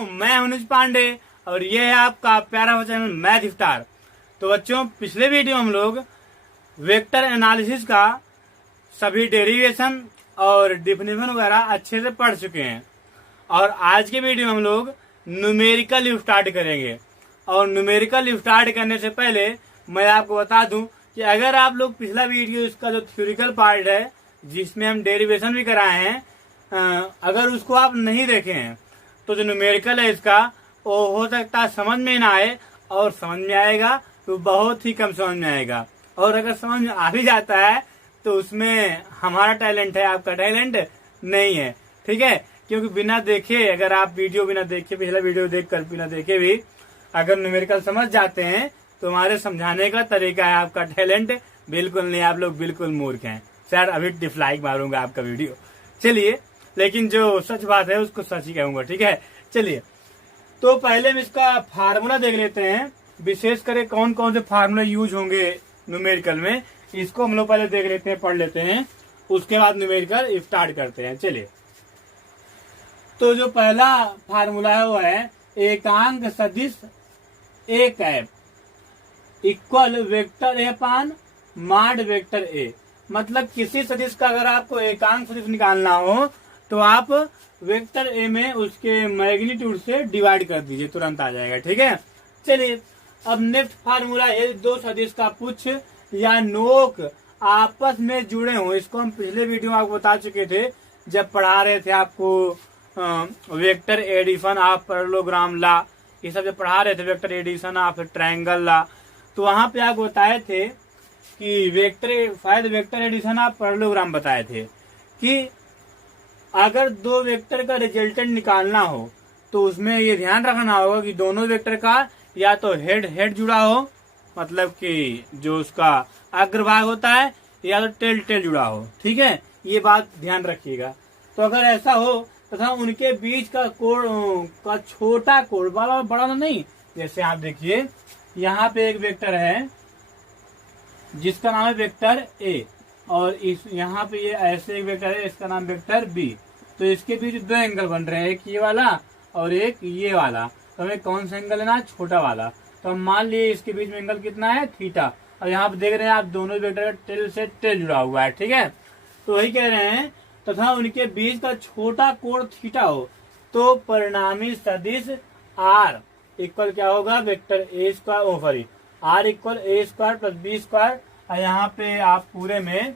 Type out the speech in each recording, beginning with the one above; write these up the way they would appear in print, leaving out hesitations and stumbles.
मैं अनुज पांडे और ये है आपका प्यारा चैनल मैथ स्टार। तो बच्चों, पिछले वीडियो हम लोग वेक्टर एनालिसिस का सभी डेरिवेशन और डिफिनेशन वगैरह अच्छे से पढ़ चुके हैं और आज के वीडियो में हम लोग न्यूमेरिकल स्टार्ट करेंगे। और न्यूमेरिकल स्टार्ट करने से पहले मैं आपको बता दूं कि अगर आप लोग पिछला वीडियो इसका जो थ्योरिकल पार्ट है जिसमें हम डेरिवेशन भी कराए हैं, अगर उसको आप नहीं देखे हैं तो जो न्यूमेरिकल है इसका वो हो सकता है समझ में ना आए, और समझ में आएगा तो बहुत ही कम समझ में आएगा, और अगर समझ में आ भी जाता है तो उसमें हमारा टैलेंट है, आपका टैलेंट नहीं है। ठीक है, क्योंकि बिना देखे, अगर आप वीडियो बिना देखे, पिछला वीडियो देख कर बिना देखे भी अगर न्यूमेरिकल समझ जाते हैं तो हमारे समझाने का तरीका है, आपका टैलेंट बिल्कुल नहीं, आप लोग बिल्कुल मूर्ख हैं। सर अभी डिसलाइक मारूंगा आपका वीडियो। चलिए, लेकिन जो सच बात है उसको सच ही कहूंगा। ठीक है, चलिए तो पहले हम इसका फार्मूला देख लेते हैं, विशेष करे कौन कौन से फार्मूला यूज होंगे न्यूमेरिकल में, इसको हम लोग पहले देख लेते हैं, पढ़ लेते हैं, उसके बाद न्यूमेरिकल स्टार्ट करते हैं। चलिए, तो जो पहला फार्मूला है वो है एकांक सदिश ए कैप इक्वल वेक्टर ए पान माड वेक्टर ए। मतलब किसी सदिश का अगर आपको एकांक सदिश निकालना हो तो आप वेक्टर ए में उसके मैग्नीट्यूड से डिवाइड कर दीजिए, तुरंत आ जाएगा। ठीक है, चलिए अब नेक्स्ट फार्मूला है दो सदिश का पुच्छ या नोक आपस में जुड़े हों। इसको हम पिछले वीडियो में आपको बता चुके थे जब पढ़ा रहे थे आपको वेक्टर एडिशन ऑफ पैरेललोग्राम ला, ये सब जब पढ़ा रहे थे वेक्टर एडिशन ऑफ ट्रायंगल ला, तो वहां पे आपको बताए थे कि शायद वेक्टर एडिशन ऑफ पैरेललोग्राम बताए थे कि अगर दो वेक्टर का रिजल्टेंट निकालना हो तो उसमें ये ध्यान रखना होगा कि दोनों वेक्टर का या तो हेड हेड जुड़ा हो, मतलब कि जो उसका अग्रभाग होता है, या तो टेल टेल जुड़ा हो। ठीक है, ये बात ध्यान रखिएगा। तो अगर ऐसा हो तथा उनके बीच का कोण का छोटा कोण, बड़ा नहीं, जैसे आप देखिए यहाँ पे एक वेक्टर है जिसका नाम है वेक्टर ए, और इस यहाँ पे ये ऐसे एक वेक्टर है, इसका नाम वेक्टर बी। तो इसके बीच दो एंगल बन रहे हैं, एक ये वाला और एक ये वाला। तो हमें कौन सा एंगल लेना है? छोटा वाला। तो हम मान लिए इसके बीच में एंगल कितना है? थीटा। और यहाँ पे देख रहे हैं आप दोनों वेक्टर टेल से टेल जुड़ा हुआ है। ठीक है, तो वही कह रहे हैं तथा उनके बीच का छोटा कोण थीटा हो तो परिणामी सदिश आर इक्वल क्या होगा? Vector A square, sorry R equal A square plus B square. और यहाँ पे आप पूरे में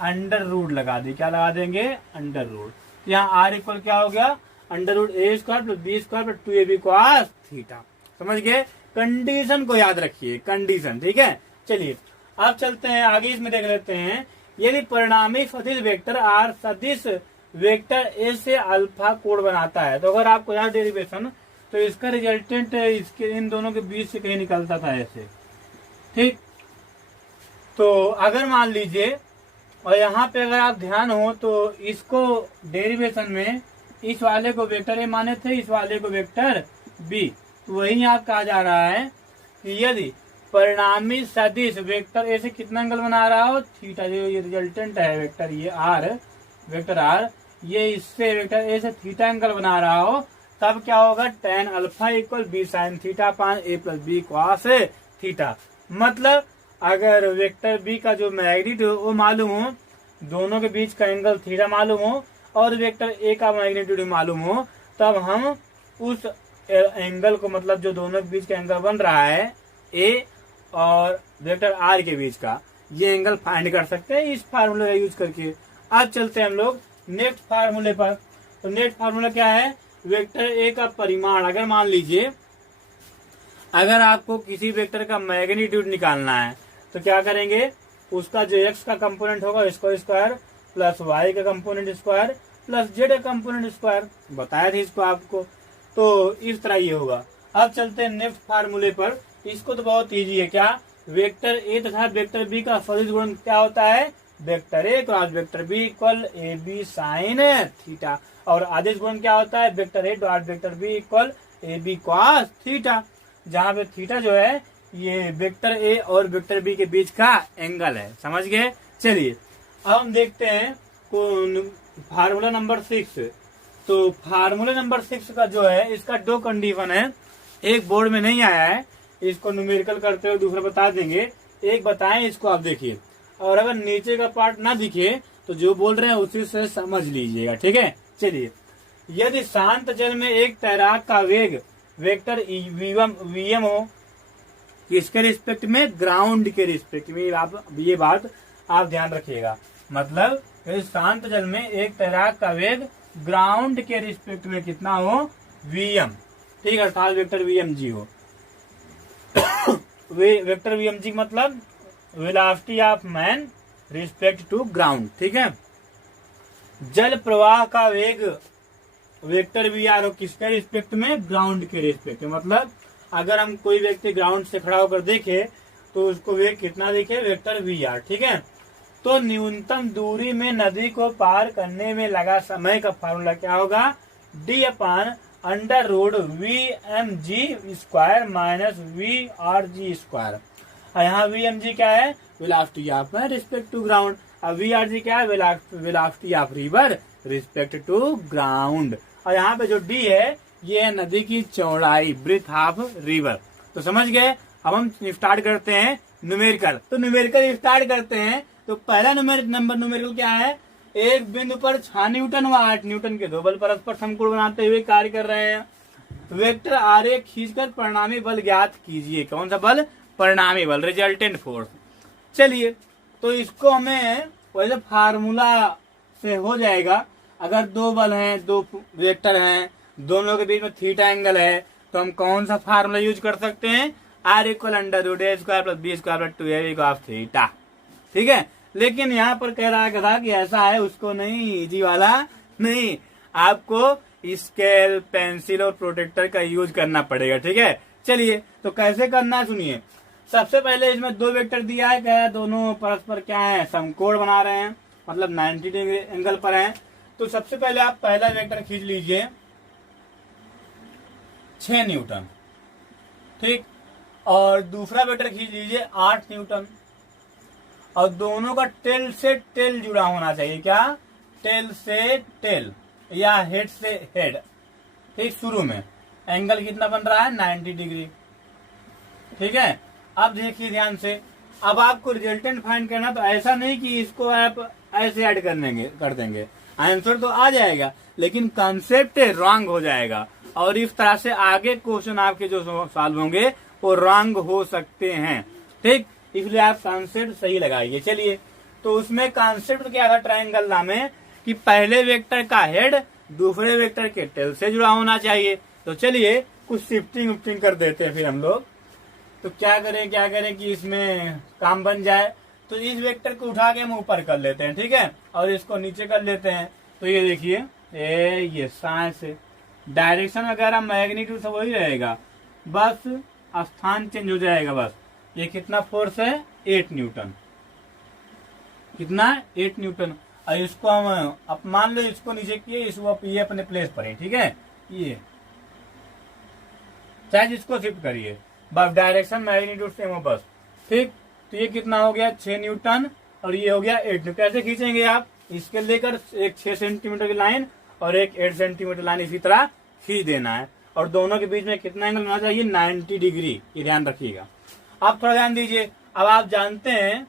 अंडर रूट लगा दी, क्या लगा देंगे? Under root. यहाँ आर इक्वल क्या हो गया? Under root A square plus B square plus 2ab cos theta. समझ गए? कंडीशन को याद रखिए, कंडीशन। ठीक है, चलिए अब चलते हैं आगे, इसमें देख लेते हैं यदि परिणामी सदिश वेक्टर आर सदिश वेक्टर ए से अल्फा कोण बनाता है। तो अगर आपको याद डेरिवेशन, तो इसका रिजल्टेंट इसके इन दोनों के बीच से कहीं निकलता था ऐसे। ठीक, तो अगर मान लीजिए, और यहाँ पे अगर आप ध्यान हो तो इसको डेरिवेशन में इस वाले को वेक्टर ए माने थे, इस वाले को वेक्टर बी। तो वही यहाँ कहा जा रहा है कि यदि परिणामी सदिश वेक्टर ए से कितना एंगल बना रहा हो? थीटा। जो ये रिजल्टेंट है वेक्टर, ये आर, वेक्टर आर, ये इससे वेक्टर ए से थीटा एंगल बना रहा हो, तब क्या होगा? tan alpha equal B sine theta upon A plus B cos theta. मतलब अगर वेक्टर बी का जो मैग्नीट्यूड वो मालूम हो, दोनों के बीच का एंगल थीटा मालूम हो, और वेक्टर ए का मैग्नीट्यूड मालूम हो, तब हम उस एंगल को, मतलब जो दोनों के बीच का एंगल बन रहा है ए और वेक्टर आर के बीच का, ये एंगल फाइंड कर सकते हैं इस फार्मूले का यूज करके। आज चलते हैं हम लोग नेक्स्ट फार्मूले पर। तो नेक्स्ट फार्मूला क्या है? वेक्टर ए का परिमाण। अगर मान लीजिए अगर आपको किसी वेक्टर का मैग्नीट्यूड निकालना है तो क्या करेंगे? उसका जो एक्स का कंपोनेंट होगा इसको स्क्वायर प्लस वाई का कंपोनेंट स्क्वायर प्लस जेड का कंपोनेंट स्क्वायर, बताया था इसको आपको। तो इस तरह ये होगा। अब चलते हैं नेक्स्ट फार्मूले पर। इसको तो बहुत इजी है। क्या? वेक्टर ए तथा वेक्टर बी का सदिश गुण क्या होता है? Vector A cross vector B equal A B sine theta. और आदेश गुण क्या होता है? Vector A dot vector B equal A B cos theta, जहाँ पे थीटा जो है ये वेक्टर ए और वेक्टर बी के बीच का एंगल है। समझ गए? चलिए अब हम देखते हैं फार्मूला नंबर 6। तो फार्मूला नंबर 6 का जो है इसका दो कंडीशन है, एक बोर्ड में नहीं आया है, इसको न्यूमेरिकल करते हुए दूसरा बता देंगे, एक बताएं इसको आप देखिए, और अगर नीचे का पार्ट ना दिखे तो जो बोल रहे हैं उसी से समझ लीजिएगा, ठीक है। चलिए, यदि शांत जल में एक तैराक का वेग वेक्टर वीएम हो, किसके रिस्पेक्ट में, ग्राउंड के रिस्पेक्ट में, आप ये बात आप ध्यान रखिएगा। मतलब यदि शांत जल में एक तैराक का वेग ग्राउंड के रिस्पेक्ट में कितना हो, वीएम, ठीक है, अर्थात वेक्टर वीएम जी हो। वेक्टर वीएम जी मतलब velocity of man respect to ground, ठीक है। जल प्रवाह का वेग वेक्टर वी आर हो, किसके रिस्पेक्ट में, ग्राउंड के रिस्पेक्ट में। मतलब अगर हम कोई व्यक्ति ग्राउंड से खड़ा होकर देखे तो उसको वेग कितना दिखे, वेक्टर वी आर, ठीक है। तो न्यूनतम दूरी में नदी को पार करने में लगा समय का फार्मूला क्या होगा, d/अंडर रूट VmG² माइनस VRG²। यहाँ VmG क्या है, velocity of man respect to ground, अब VRG क्या है, velocity of river respect to ground, और यहाँ पे जो D है ये है नदी की चौड़ाई, ब्रीथ ऑफ रिवर। तो समझ गए। अब हम स्टार्ट करते हैं न्यूमेरिकल। तो न्यूमेरिकल स्टार्ट करते हैं। तो पहला न्यूमेरिकल क्या है, एक बिंदु पर 6 न्यूटन व 8 न्यूटन के दो बल परस्पर समकोण बनाते हुए कार्य कर रहे हैं। वेक्टर आरेख खींचकर परिणामी बल ज्ञात कीजिए। कौन सा बल, परिणामी बल, रिजल्टेंट फोर्स। चलिए, तो इसको हमें वैसे फार्मूला से हो जाएगा। अगर दो बल हैं, दो वेक्टर हैं, दोनों के बीच में थीटा एंगल है, तो हम कौन सा फार्मूला यूज कर सकते हैं, R=√a² + b² + 2ab cos theta, ठीक है। लेकिन यहाँ पर कह रहा था कि ऐसा है, उसको नहीं, इजी वाला नहीं, आपको स्केल, पेंसिल और प्रोटेक्टर का यूज करना पड़ेगा, ठीक है। चलिए, तो कैसे करना है सुनिए। सबसे पहले इसमें दो वेक्टर दिया है, क्या है, दोनों परस्पर क्या है, समकोण बना रहे हैं, मतलब 90 डिग्री एंगल पर हैं। तो सबसे पहले आप पहला वेक्टर खींच लीजिए 6 न्यूटन, ठीक, और दूसरा वेक्टर खींच लीजिए 8 न्यूटन, और दोनों का टेल से टेल जुड़ा होना चाहिए। क्या, टेल से टेल या हेड से हेड, ठीक। शुरू में एंगल कितना बन रहा है, 90 डिग्री, ठीक है। अब देखिए ध्यान से, अब आपको रिजल्टेंट फाइंड करना, तो ऐसा नहीं कि इसको आप ऐसे ऐड कर देंगे, आंसर तो आ जाएगा, लेकिन कंसेप्ट रॉन्ग हो जाएगा, और इस तरह से आगे क्वेश्चन आपके जो सॉल्व होंगे वो रॉन्ग हो सकते हैं, ठीक। इसलिए आप कॉन्सेप्ट सही लगाइए। चलिए, तो उसमें कॉन्सेप्ट क्या था ट्रायंगल नामे, कि पहले वेक्टर का हेड दूसरे वेक्टर के टेल से जुड़ा होना चाहिए। तो चलिए कुछ शिफ्टिंग कर देते हैं फिर हम लोग। तो क्या करें कि इसमें काम बन जाए। तो इस वेक्टर को उठा के हम ऊपर कर लेते हैं, ठीक है, और इसको नीचे कर लेते हैं। तो ये देखिए, ये साइंस से डायरेक्शन वगैरह मैग्नीट्यूड सब वही रहेगा, बस स्थान चेंज हो जाएगा बस। ये कितना फोर्स है, 8 न्यूटन, कितना, 8 न्यूटन। और इसको हम अब मान लो इसको नीचे किए, इसको ये अपने प्लेस पर है, ठीक है, ये चाहे इसको शिफ्ट करिए, बस डायरेक्शन मैग्नीट्यूड सेम हो बस, ठीक। तो ये कितना हो गया, 6 न्यूटन, और ये हो गया 8 न्यूटन। कैसे खींचेंगे आप, इसके लेकर एक 6 सेंटीमीटर की लाइन और एक 8 सेंटीमीटर लाइन इसी तरह खींच देना है, और दोनों के बीच में कितना एंगल होना चाहिए, 90 डिग्री, ये ध्यान रखिएगा। आप थोड़ा ध्यान दीजिए। अब आप जानते हैं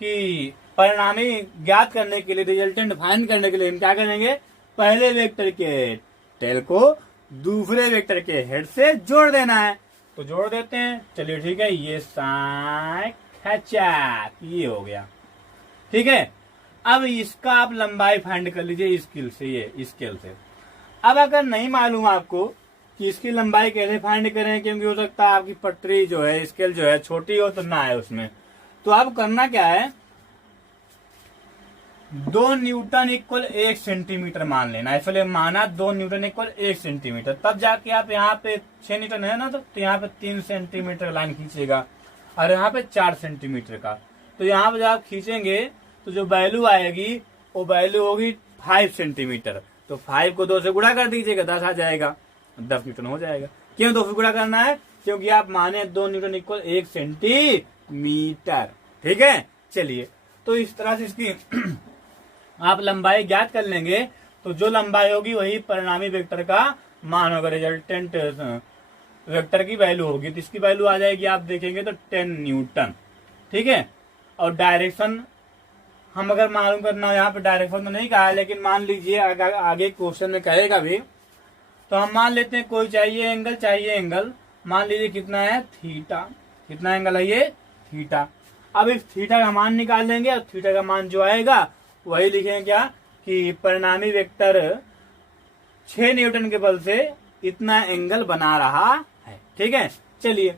कि परिणामी ज्ञात करने के लिए, रिजल्टेंट फाइंड करने के लिए हम क्या करेंगे, पहले वेक्टर के टेल को दूसरे वेक्टर के हेड से जोड़ देना है। तो जोड़ देते हैं, चलिए ठीक है, ये साइन खचा, ये हो गया, ठीक है। अब इसका आप लंबाई फाइंड कर लीजिए स्केल से, ये स्केल से। अब अगर नहीं मालूम आपको कि इसकी लंबाई कैसे फाइंड करें, क्योंकि हो सकता है आपकी पटरी जो है, स्केल जो है छोटी हो तो ना है उसमें, तो अब करना क्या है, 2 न्यूटन इक्वल 1 सेंटीमीटर मान लेना। इसलिए माना 2 न्यूटन इक्वल 1 सेंटीमीटर, तब जाके आप यहाँ पे 6 न्यूटन है ना, तो यहाँ पे 3 सेंटीमीटर लाइन खींचेगा, और यहाँ पे 4 सेंटीमीटर का। तो यहाँ पे जब आप खींचेंगे तो जो वैल्यू आएगी वो वैल्यू होगी 5 सेंटीमीटर। तो 5 को 2 से गुणा कर दीजिएगा, 10 आ जाएगा, 10 न्यूटन हो जाएगा। क्यों 2 से गुणा करना है, क्योंकि आप माने 2 न्यूटन इक्वल 1 सेंटीमीटर, ठीक है। चलिए, तो इस तरह से इसकी आप लंबाई ज्ञात कर लेंगे, तो जो लंबाई होगी वही परिणामी वेक्टर का मान होगा, रिजल्टेंट वेक्टर की वैल्यू होगी। तो इसकी वैल्यू आ जाएगी, आप देखेंगे तो 10 न्यूटन। ठीक है, और डायरेक्शन हम अगर मालूम करना हो, यहाँ पे डायरेक्शन तो नहीं कहा है, लेकिन मान लीजिए आगे क्वेश्चन में कहेगा भी, तो हम मान लेते हैं कोई चाहिए एंगल, मान लीजिए कितना है, थीटा। कितना एंगल है ये, थीटा। अब इस थीटा का मान निकाल लेंगे, और थीटा का मान जो आएगा वही लिखेंगे क्या, कि परिणामी वेक्टर 6 न्यूटन के बल से इतना एंगल बना रहा है। ठीक है, चलिए,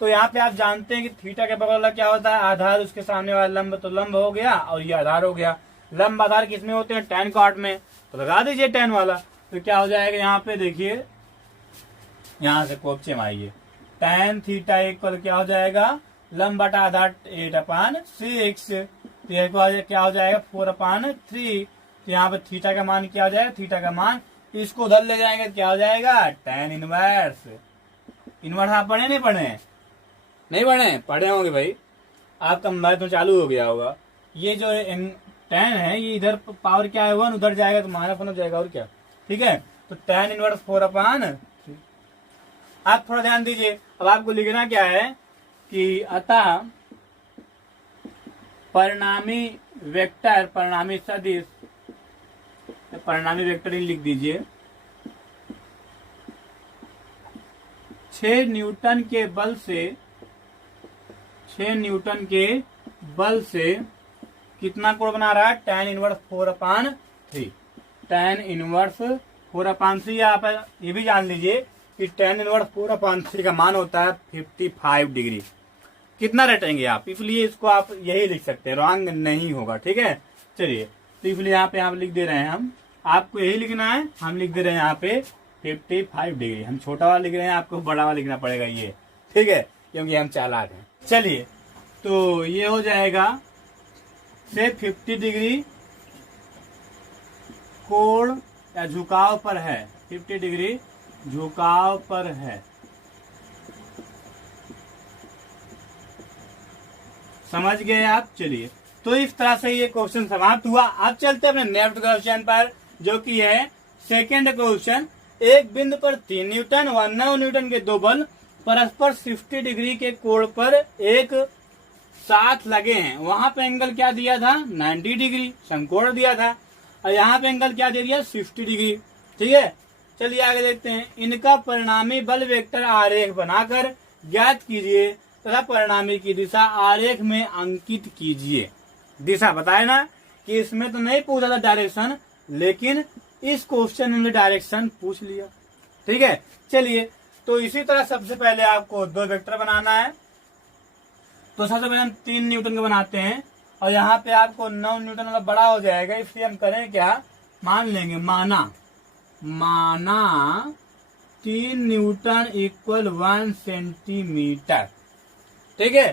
तो यहाँ पे आप जानते हैं कि थीटा के बगल वाला क्या होता है, आधार, उसके सामने वाला लंब, तो लंब हो गया और ये आधार हो गया। लंब आधार किसमें होते हैं, tan cot में, तो लगा दीजिए tan वाला। तो क्या हो जाएगा, यहाँ पे देखिए, यहाँ से कोपचे में आइए, tan थीटा इक्वल क्या हो जाएगा, लंब बटा आधार 8/6। तो यह क्या हो जाएगा, 4/3। तो यहाँ पे थीटा का मान क्या हो जाएगा, थीटा का मान, इसको उधर ले जाएंगे, क्या हो जाएगा, tan इनवर्स। इनवर्स आप पढ़े नहीं पढ़े, नहीं पढ़े होंगे भाई, आपका मैथ में चालू हो गया होगा। ये जो tan है, ये इधर पावर क्या है 1, उधर जाएगा तो -1 हो जाएगा, और क्या। ठीक है, तो tan इनवर्स 4/3। आप थोड़ा ध्यान दीजिए, अब आपको लिखना क्या है कि अतः परिणामी वेक्टर, परिणामी सदिश, परिणामी वेक्टर ही लिख दीजिए, 6 न्यूटन के बल से, 6 न्यूटन के बल से कितना कोण बना रहा है, tan इनवर्स 4/3। tan इनवर्स 4/3, आप ये भी जान लीजिए कि tan इनवर्स 4/3 का मान होता है 55 डिग्री। कितना रटेंगे आप, इसलिए इसको आप यही लिख सकते हैं, रॉन्ग नहीं होगा। ठीक है, चलिए, तो इसलिए यहाँ पे आप लिख दे रहे हैं, हम आपको यही लिखना है, हम लिख दे रहे हैं यहाँ पे 55 डिग्री। हम छोटा वाला लिख रहे हैं, आपको बड़ा वाला लिखना पड़ेगा ये। ठीक है, क्योंकि हम चालाक हैं। चलिए, तो ये हो जाएगा से 50 डिग्री कोण या झुकाव पर है, 50 डिग्री झुकाव पर है। समझ गए आप। चलिए, तो इस तरह से ये क्वेश्चन समाप्त हुआ। अब चलते हैं अपने नेक्स्ट क्वेश्चन पर, जो कि है सेकेंड क्वेश्चन। एक बिंदु पर 3 न्यूटन व 9 न्यूटन के दो बल परस्पर 60 डिग्री के कोण पर एक साथ लगे हैं। वहां पे एंगल क्या दिया था, 90 डिग्री समकोण दिया था, और यहाँ पे एंगल क्या दे दिया, 60 डिग्री। ठीक है, चलिए आगे देखते हैं। इनका परिणामी बल वेक्टर आरेख बनाकर ज्ञात कीजिए तथा परिणामी की दिशा आरेख में अंकित कीजिए। दिशा बताए ना कि इसमें तो नहीं पूछा था डायरेक्शन, लेकिन इस क्वेश्चन में डायरेक्शन पूछ लिया। ठीक है, चलिए, तो इसी तरह सबसे पहले आपको दो वेक्टर बनाना है। तो सबसे पहले हम 3 न्यूटन का बनाते हैं, और यहाँ पे आपको 9 न्यूटन वाला बड़ा हो जाएगा, इसलिए हम करें क्या, मान लेंगे, माना 3 न्यूटन इक्वल 1 सेंटीमीटर। ठीक है,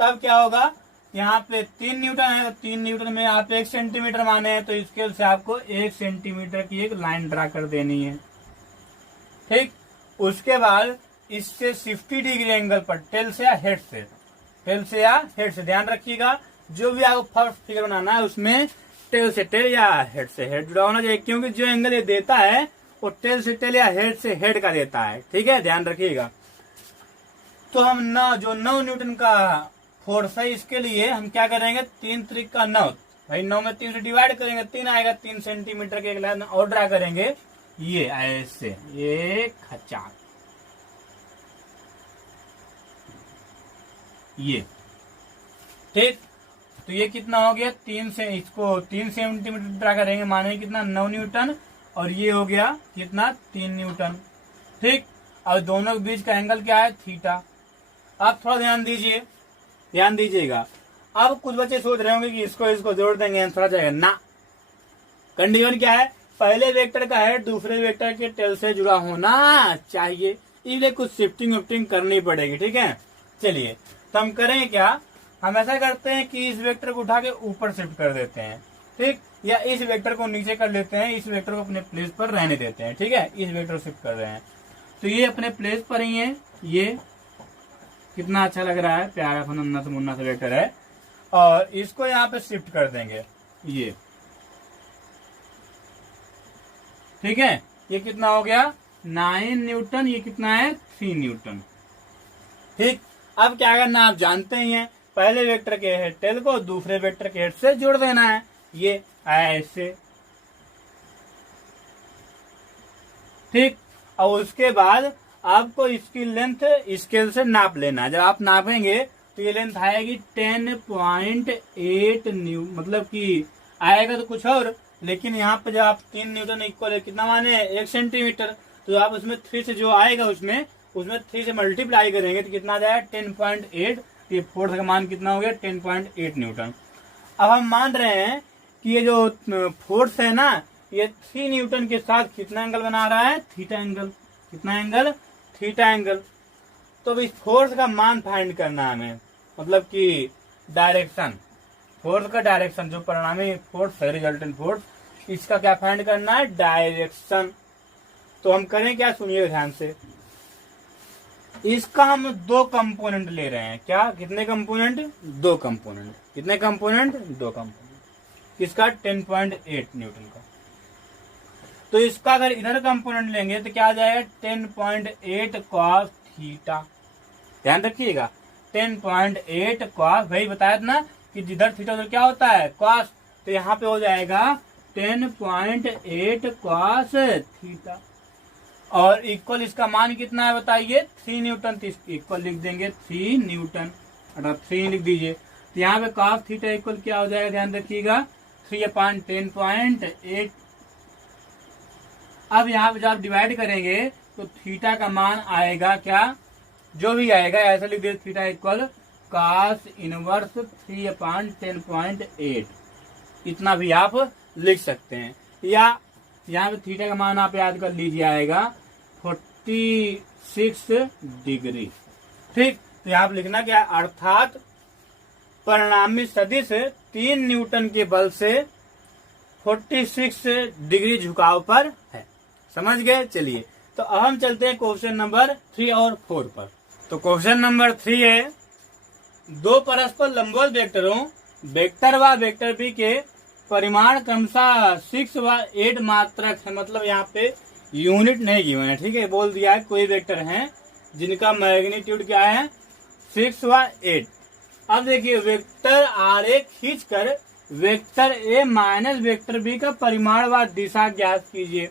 तब क्या होगा, यहाँ पे 3 न्यूटन है, तो 3 न्यूटन में आप 1 सेंटीमीटर माने हैं, तो इसके से आपको 1 सेंटीमीटर की एक लाइन ड्रा कर देनी है। ठीक, उसके बाद इससे 60 डिग्री एंगल पर टेल से या हेड से, टेल से या हेड से, ध्यान रखिएगा, जो भी आपको फर्स्ट फिगर बनाना है उसमें टेल से टेल या हेड से हेड जुड़ा होना चाहिए, क्योंकि जो एंगल ये देता है वो टेल से टेल या हेड से हेड का देता है। ठीक है, ध्यान रखिएगा। तो हम जो 9 न्यूटन का फोर्स है, इसके लिए हम क्या करेंगे, 3 त्रिक का 9, भाई 9 में 3 से डिवाइड करेंगे, 3 आएगा, 3 सेंटीमीटर के एक लाइन और ड्रा करेंगे, ये ऐसे एक खचाक, ये। ठीक, तो ये कितना हो गया, 3 से इसको 3 सेंटीमीटर ड्रा करेंगे, माने कितना, 9 न्यूटन, और ये हो गया कितना, 3 न्यूटन। ठीक, और दोनों के बीच का एंगल क्या है, थीटा। आप थोड़ा ध्यान दीजिए, ध्यान दीजिएगा। अब कुछ बच्चे सोच रहे होंगे कि इसको जोड़ देंगे आंसर आ जाएगा, ना। कंडीशन क्या है, पहले वेक्टर का हेड दूसरे वेक्टर के टेल से जुड़ा होना चाहिए, इसलिए कुछ शिफ्टिंग विफ्टिंग करनी पड़ेगी। ठीक है, चलिए, तो हम करेंगे क्या, हम ऐसा करते हैं कि इस वेक्टर को उठा के ऊपर शिफ्ट कर देते हैं। ठीक, या इस वेक्टर को नीचे कर लेते हैं, इस वेक्टर को अपने प्लेस पर रहने देते हैं। ठीक है, इस वेक्टर को शिफ्ट कर रहे हैं, तो ये अपने प्लेस पर ही है। ये कितना अच्छा लग रहा है, प्यारा सा नन्ना सा मुन्ना सा वेक्टर है, और इसको यहाँ पे शिफ्ट कर देंगे, ये ठीक है, ये कितना हो गया 9 न्यूटन, ये कितना है 3 न्यूटन। ठीक, अब क्या करना आप जानते ही हैं, पहले वेक्टर के हेड टेल को दूसरे वेक्टर के हेड से जोड़ देना है, ये ऐसे। ठीक, और उसके बाद आपको इसकी लेंथ स्केल से नाप लेना है। जब आप नापेंगे तो ये लेंथ आएगी 10.8 मतलब कि आएगा तो कुछ और, लेकिन यहाँ पे जब आप 3 न्यूटन इक्वल कितना माने 1 सेंटीमीटर, तो आप उसमें 3 से जो आएगा उसमें 3 से मल्टीप्लाई करेंगे तो कितना आ जाएगा 10.8। ये फोर्स का मान कितना हो गया 10.8 न्यूटन। अब हम मान रहे हैं कि ये जो फोर्स है ना, ये 3 न्यूटन के साथ कितना एंगल बना रहा है, थीटा एंगल। कितना एंगल, थीटा एंगल। तो अब इस फोर्स का मान फाइंड करना है हमें, मतलब कि डायरेक्शन, फोर्स का डायरेक्शन, जो परिणामी फोर्स है रिजल्टेंट फोर्स, इसका क्या फाइंड करना है, डायरेक्शन। तो हम करें क्या, सुनिए ध्यान से। इसका हम 2 कंपोनेंट ले रहे हैं। क्या, कितने कंपोनेंट, 2 कंपोनेंट। कितने कंपोनेंट, 2 कंपोनेंट। किसका, 10.8 न्यूटन का। तो इसका अगर इधर कंपोनेंट लेंगे तो क्या आ जाएगा 10.8 कॉस थीटा। ध्यान रखिएगा, 10.8 कॉस, भाई बताया था ना कि जिधर थीटा उधर क्या होता है, कॉस। तो यहाँ पे हो जाएगा 10.8 कॉस थीटा। और इक्वल इसका मान कितना है बताइए, 3 न्यूटन। तो इक्वल लिख देंगे 3 न्यूटन, अर्थात 3 लिख दीजिए। तो यहाँ पे कॉस थीटा इक्वल क्या हो जाएगा, ध्यान रखिएगा 3/10.8। अब यहाँ पे जब आप डिवाइड करेंगे तो थीटा का मान आएगा क्या, जो भी आएगा ऐसा लिख दे, थीटा इक्वल कॉस इनवर्स 3/10.8। इतना भी आप लिख सकते हैं, या यहाँ पे थीटा का मान आप याद कर लीजिए, आएगा 46 डिग्री। ठीक, तो यहाँ पे लिखना क्या, अर्थात परिणामी सदिश 3 न्यूटन के बल से 46 डिग्री झुकाव पर है। समझ गए, चलिए तो अब हम चलते हैं क्वेश्चन नंबर 3 और 4 पर। तो क्वेश्चन नंबर 3 है, 2 परस्पर लंबवत वेक्टरों वेक्टर व वेक्टर बी के परिमाण क्रमशः 6 व 8 मात्रक है। मतलब यहाँ पे यूनिट नहीं गिवन है, ठीक है, बोल दिया है कोई वेक्टर हैं जिनका मैग्नीट्यूड क्या है 6 व 8। अब देखिए, वेक्टर आरेख खींचकर vector A minus vector B का परिमाण व दिशा ज्ञात कीजिए।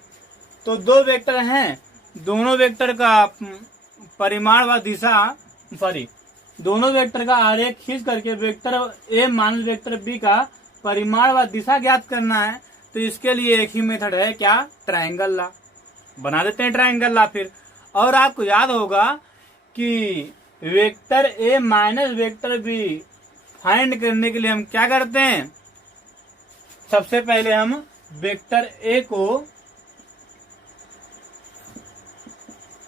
तो 2 वेक्टर हैं, दोनों वेक्टर का परिमाण व दिशा, दोनों वेक्टर का आरेख खींच करके vector A minus vector B का परिमाण व दिशा ज्ञात करना है। तो इसके लिए एक ही मेथड है, क्या, ट्रायंगल ला। बना देते हैं ट्रायंगल ला फिर। और आपको याद होगा कि vector A minus vector B find करने के लिए हम क्या करते हैं, सबसे पहले हम वेक्टर ए को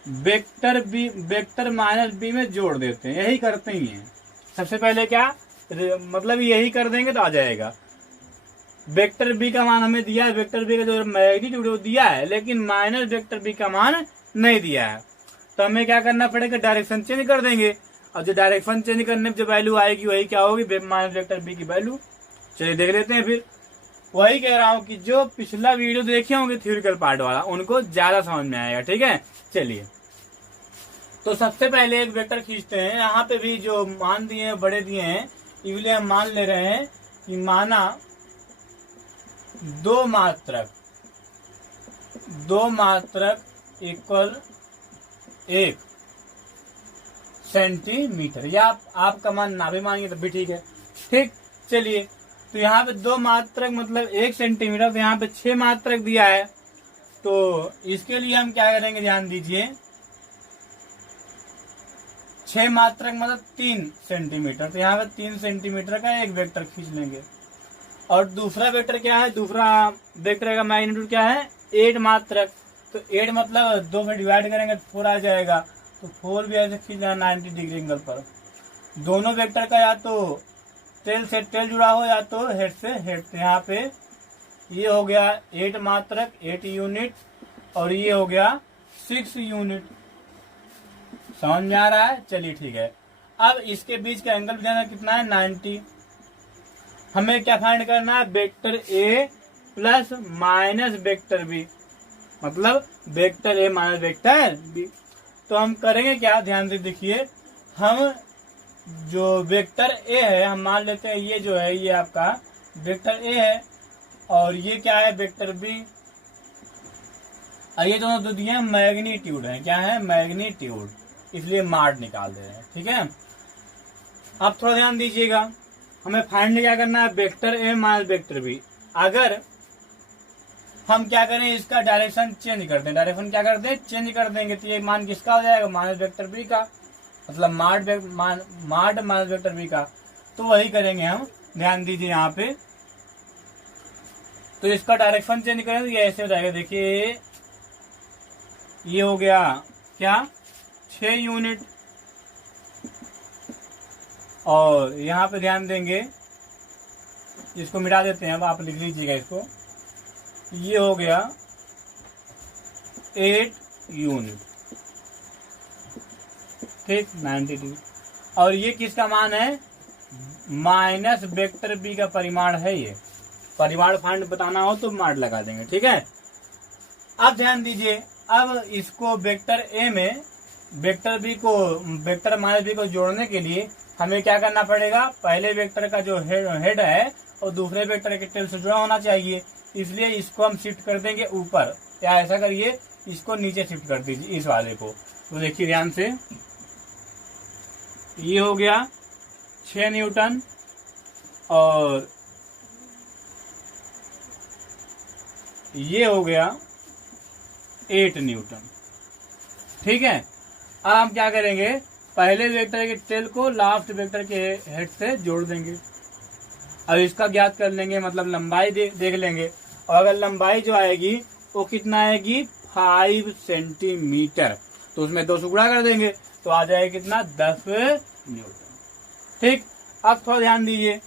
वेक्टर माइनस बी में जोड़ देते हैं, यही करते ही हैं। सबसे पहले क्या, मतलब यही कर देंगे तो आ जाएगा। वेक्टर बी का मान हमें दिया है, वेक्टर बी का जो मैग्नीट्यूड दिया है, लेकिन माइनस वेक्टर बी का मान नहीं दिया है। तो हमें क्या करना पड़ेगा, डायरेक्शन चेंज कर देंगे। और जो डायरेक्शन चेंज करने में जो वैल्यू आएगी वही क्या होगी, माइनस वेक्टर बी की वैल्यू। चलिए देख लेते हैं फिर। वही कह रहा हूँ कि जो पिछला वीडियो देखे होंगे थ्योरिटिकल पार्ट वाला, उनको ज्यादा समझ में आएगा, ठीक है। चलिए, तो सबसे पहले एक वेक्टर खींचते हैं। यहाँ पे भी जो मान दिए हैं बड़े दिए हैं, इसलिए हम मान ले रहे हैं कि माना 2 मात्रक इक्वल 1 सेंटीमीटर, या आपका मान ना भी मानिए तब भी ठीक है। ठीक, चलिए, तो यहाँ पे 2 मात्रक मतलब 1 सेंटीमीटर, तो यहाँ पे 6 मात्रक दिया है। तो इसके लिए हम क्या करेंगे, ध्यान दीजिए, 6 मात्रक मतलब 3 सेंटीमीटर। तो यहाँ पे 3 सेंटीमीटर का एक वेक्टर खींच लेंगे। और दूसरा वेक्टर क्या है, दूसरा वेक्टर का मैग्नीट्यूड क्या है 8 मात्रक। तो 8 मतलब 2 में डिवाइड करेंगे तो 4 आ जाएगा। तो 4 भी ऐसे खींच लेना 90 डिग्री एंगल पर। दोनों वेक्टर का या तो टेल से टेल जुड़ा हो या तो हेड से हेड। तो यहाँ पे ये हो गया 8 मात्रक 8 यूनिट, और ये हो गया 6 यूनिट। समझ में आ रहा है, चलिए ठीक है। अब इसके बीच का एंगल देना कितना है 90। हमें क्या फाइंड करना है, vector A plus minus vector B. मतलब vector A minus vector B. तो हम करेंगे क्या, ध्यान से देखिए, हम जो वेक्टर ए है हम मान लेते हैं ये जो है ये आपका वेक्टर ए है और ये क्या है वेक्टर बी, और ये दोनों दो दिए मैग्नीट्यूड है, क्या है मैग्नीट्यूड, इसलिए माड निकाल दे रहे हैं। ठीक है, अब थोड़ा ध्यान दीजिएगा, हमें फाइंड क्या करना है, vector A minus vector B. अगर हम क्या करें, इसका डायरेक्शन चेंज कर दें, डायरेक्शन क्या कर दें, चेंज कर देंगे, तो ये मान किसका हो जाएगा, माइनस वेक्टर बी का, मतलब माड माइनस वेक्टर बी का। तो वही करेंगे हम, ध्यान दीजिए यहाँ पे। तो इसका डायरेक्शन चेंज करें तो ये ऐसे हो जाएगा, देखिए ये हो गया क्या 6 यूनिट, और यहाँ पे ध्यान देंगे, इसको मिटा देते हैं, अब आप लिख लीजिएगा इसको, ये हो गया 8 यूनिट, ठीक 92। और ये किसका मान है, माइनस वेक्टर बी का परिमाण है, ये परिमाण फाइंड बताना हो तो माड लगा देंगे। ठीक है, अब ध्यान दीजिए, अब इसको वेक्टर ए में वेक्टर बी को वेक्टर माइनस बी को जोड़ने के लिए हमें क्या करना पड़ेगा, पहले वेक्टर का जो हेड है और दूसरे वेक्टर के टेल से जुड़ा होना चाहिए, इसलिए इसको हम शिफ्ट कर देंगे ऊपर, या ऐसा करिए इसको नीचे शिफ्ट कर दीजिए इस वाले को। तो देखिए ध्यान से, ये हो गया 6 न्यूटन और ये हो गया 8 न्यूटन। ठीक है, अब हम क्या करेंगे, पहले वेक्टर के टेल को लास्ट वेक्टर के हेड से जोड़ देंगे, अब इसका ज्ञात कर लेंगे, मतलब लंबाई देख लेंगे, और अगर लंबाई जो आएगी वो कितना आएगी 5 सेंटीमीटर, तो उसमें 2 टुकड़ा कर देंगे तो आ जाएगा कितना 10 न्यूटन। ठीक, अब थोड़ा ध्यान दीजिए,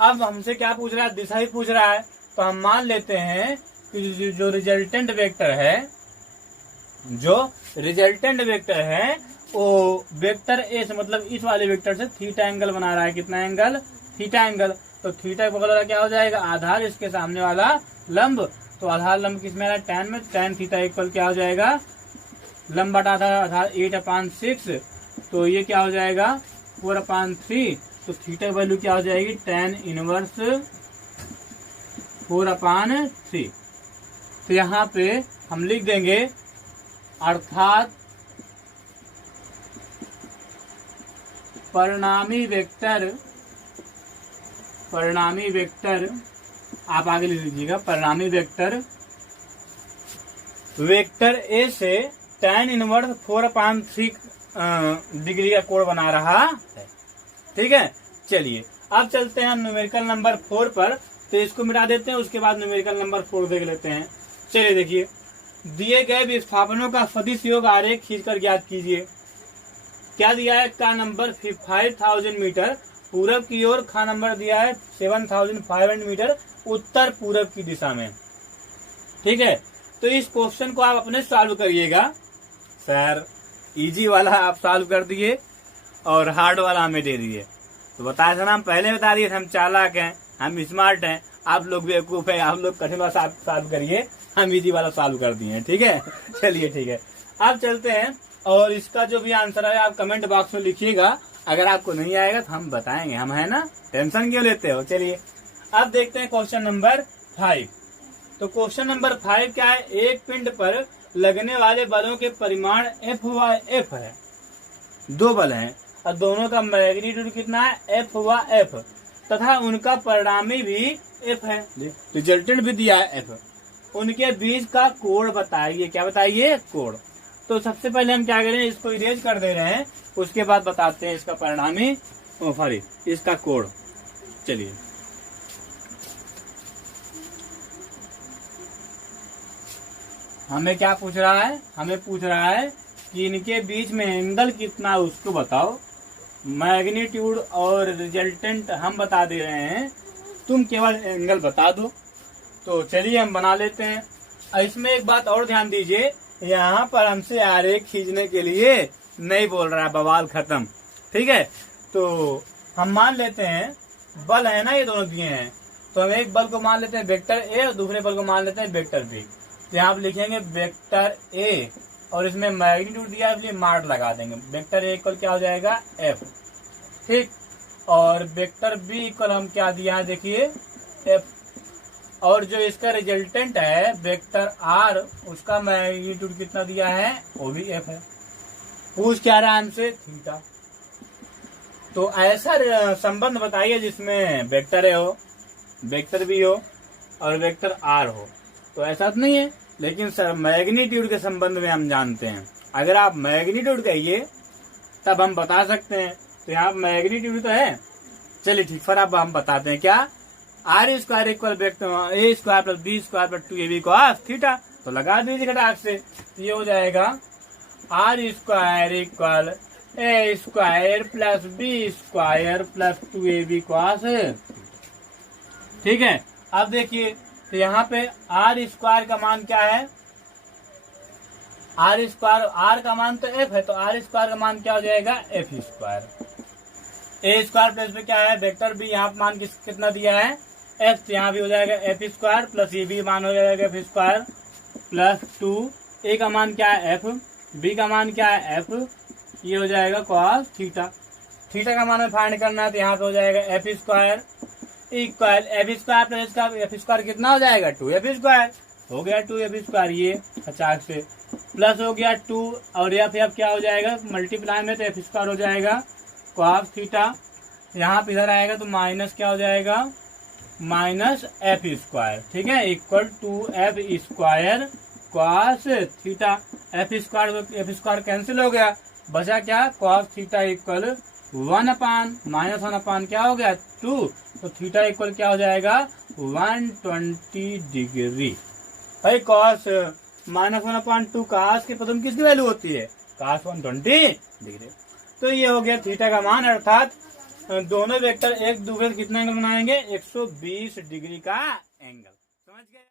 अब हमसे क्या पूछ रहा है, दिशा ही पूछ रहा है, तो हम मान लेते हैं कि जो रिजल्टेंट वेक्टर है, जो रिजल्टेंट वेक्टर है वो वेक्टर ए से, मतलब इस वाले वेक्टर से थीटा एंगल बना रहा है, कितना एंगल, थीटा एंगल। तो थीटा के बगल क्या हो जाएगा, आधार, इसके सामने वाला लंब, तो आधार लंब किस में, tan में, tan थीटा इक्वल क्या हो जाएगा, लंब बटा आधार 8/6, तो ये क्या हो जाएगा 4/3, तो थीटा की वैल्यू क्या हो जाएगी, tan इनवर्स 4/3। तो यहाँ पे हम लिख देंगे, अर्थात परिणामी वेक्टर, आप आगे लिख लीजिएगा, परिणामी वेक्टर वेक्टर ए से tan इनवर्स 4/3 डिग्री का कोण बना रहा है। ठीक है, चलिए अब चलते हैं हम न्यूमेरिकल नंबर 4 पर, तो इसको मिटा देते हैं, उसके बाद न्यूमेरिकल नंबर 4 देख लेते हैं। चलिए देखिए, दिए गए विस्थापनों का सदिश योग आरेख खींचकर ज्ञात कीजिए। क्या दिया है, का नंबर 5000 मीटर पूरब की ओर, खा नंबर दिया है 7500 मीटर उत्तर पूरब की दिशा में। ठीक है, तो इस क्वेश्चन को आप अपने सॉल्व करिएगा। सर इजी वाला आप सॉल्व कर दिए और हार्ड वाला हमें दे दिए, तो बताया था ना, हम पहले बता दिए, हम चालाक हैं, हम स्मार्ट हैं, आप लोग बेवकूफ है, आप लोग कठिन वाला सॉल्व करिए, हम इजी वाला सॉल्व कर दिए। ठीक है, चलिए ठीक है, अब चलते हैं, और इसका जो भी आंसर है आप कमेंट बॉक्स में लिखिएगा, अगर आपको नहीं आएगा तो हम बताएंगे, हम है ना, टेंशन क्यों लेते हो। चलिए अब देखते हैं क्वेश्चन नंबर 5। तो क्वेश्चन नंबर 5 क्या है, एक पिंड पर लगने वाले बलों के परिमाण F व F है, 2 बल हैं और दोनों का मैग्नीट्यूड कितना है, F व F, तथा उनका परिणामी भी F है, रिजल्टेंट भी दिया है F, उनके बीच का कोण बताइए। क्या बताइए, कोण। तो सबसे पहले हम क्या करें, इसको इरेज कर दे रहे हैं, उसके बाद बताते हैं इसका परिणामी, सॉरी इसका कोण। चलिए हमें क्या पूछ रहा है, हमें पूछ रहा है कि इनके बीच में एंगल कितना उसको बताओ, मैग्नीट्यूड और रिजल्टेंट हम बता दे रहे हैं, तुम केवल एंगल बता दो। तो चलिए हम बना लेते हैं। इसमें एक बात और ध्यान दीजिए, यहाँ पर हमसे आरेख खींचने के लिए नहीं बोल रहा है, बवाल खत्म। ठीक है, तो हम मान लेते हैं बल है ना, ये दोनों दिए हैं, तो हम एक बल को मान लेते हैं वेक्टर ए और दूसरे बल को मान लेते हैं वेक्टर बी। तो यहाँ आप लिखेंगे वेक्टर ए और इसमें मैग्नीट्यूड दिया है इसलिए मार्क लगा देंगे। वेक्टर ए इक्वल क्या हो जाएगा एफ, ठीक। और वेक्टर बी इक्वल हम क्या दिया है देखिए एफ, और जो इसका रिजल्टेंट है वेक्टर आर उसका मैग्नीट्यूड कितना दिया है वो भी एफ है। पूछ क्या रहा है हमसे थीटा। तो ऐसा संबंध बताइए जिसमें वेक्टर ए हो, वेक्टर बी हो और वेक्टर आर हो। तो ऐसा तो नहीं है, लेकिन सर मैग्नीट्यूड के संबंध में हम जानते हैं। अगर आप मैग्नीट्यूड कहिए तब हम बता सकते हैं। तो यहाँ मैग्नीट्यूड तो है, चलिए ठीक। फिर अब हम बताते हैं क्या, R square equal vector A square plus B square plus 2ab cos theta. तो लगा दीजिए घटाक से, ये हो जाएगा R square equal A square plus B square plus 2ab cos, ठीक है। अब देखिए तो यहाँ पे आर स्क्वायर का मान क्या है, आर स्क्वायर, आर का मान तो एफ है, तो आर स्क्वायर का मान क्या हो जाएगा एफ स्क्वायर। ए स्क्वायर प्लस में क्या है वेक्टर बी, यहाँ मान कितना दिया है एफ, तो यहाँ भी हो जाएगा एफ स्क्वायर प्लस ये भी मान हो जाएगा एफ स्क्वायर प्लस 2। ए का मान क्या है एफ, बी का मान क्या है एफ, ये हो जाएगा कॉस थीटा। थीटा का मान हमें फाइंड करना है, तो यहाँ पे हो जाएगा F square equal F square plus इसका एफ स्क्वायर कितना हो जाएगा 2f स्क्वायर, हो गया 2f स्क्वायर ये 50 से, प्लस हो गया 2 और एफ क्या हो जाएगा मल्टीप्लाई में, तो एफ स्क्वायर हो जाएगा कॉस थीटा। यहाँ पे इधर आएगा तो माइनस क्या हो जाएगा माइनस एफ स्क्वायर, ठीक है, equal to F square cos theta. F square cancel हो गया, बचा क्या कॉस थीटा इक्वल 1/-1 क्या हो गया 2, तो थीटा इक्वल क्या हो जाएगा 120 डिग्री। भाई कॉस -1/2 कॉस के प्रथम किसकी वैल्यू होती है कॉस 120 डिग्री। तो ये हो गया थीटा का मान, अर्थात दोनों वेक्टर एक दूसरे से कितना एंगल बनाएंगे 120 डिग्री का एंगल। समझ गए।